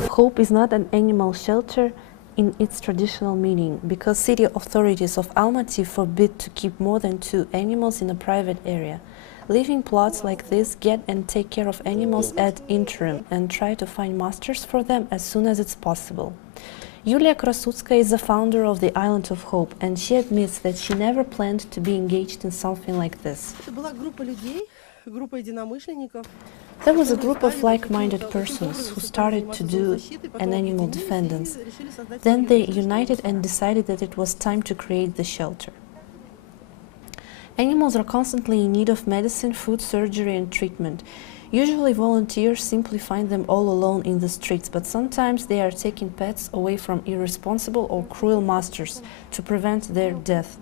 of Hope is not an animal shelter in its traditional meaning, because city authorities of Almaty forbid to keep more than 2 animals in a private area. Living plots like this get and take care of animals at interim and try to find masters for them as soon as it's possible. Yulia Krasutskaya is the founder of the Island of Hope, and she admits that she never planned to be engaged in something like this. There was a group of like-minded persons who started to do an animal defendance. Then they united and decided that it was time to create the shelter. Animals are constantly in need of medicine, food, surgery and treatment. Usually volunteers simply find them all alone in the streets, but sometimes they are taking pets away from irresponsible or cruel masters to prevent their death.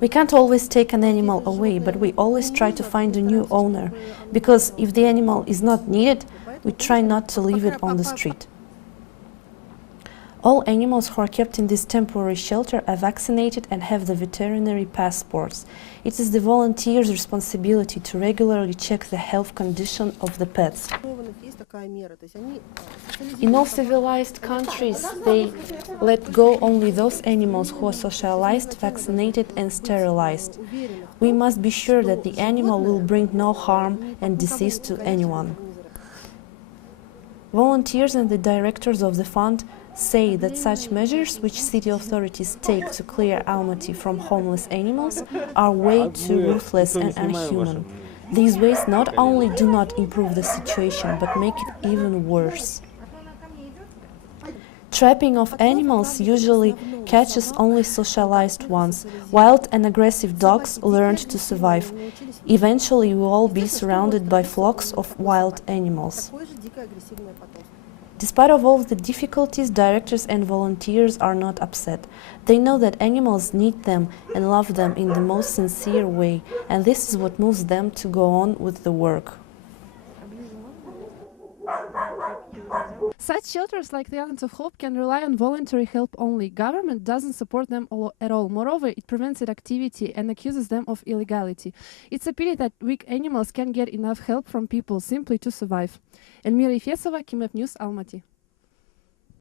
We can't always take an animal away, but we always try to find a new owner, because if the animal is not needed, we try not to leave it on the street. All animals who are kept in this temporary shelter are vaccinated and have the veterinary passports. It is the volunteers' responsibility to regularly check the health condition of the pets. In all civilized countries, they let go only those animals who are socialized, vaccinated and sterilized. We must be sure that the animal will bring no harm and disease to anyone. Volunteers and the directors of the fund say that such measures which city authorities take to clear Almaty from homeless animals are way too ruthless and unhuman. These ways not only do not improve the situation, but make it even worse. Trapping of animals usually catches only socialized ones. Wild and aggressive dogs learned to survive. Eventually we will all be surrounded by flocks of wild animals. Despite of all the difficulties, directors and volunteers are not upset. They know that animals need them and love them in the most sincere way, and this is what moves them to go on with the work. Such shelters like the Islands of Hope can rely on voluntary help only. Government doesn't support them at all. Moreover, it prevents its activity and accuses them of illegality. It's a pity that weak animals can't get enough help from people simply to survive. Эльмира, KIMEP News, Almaty.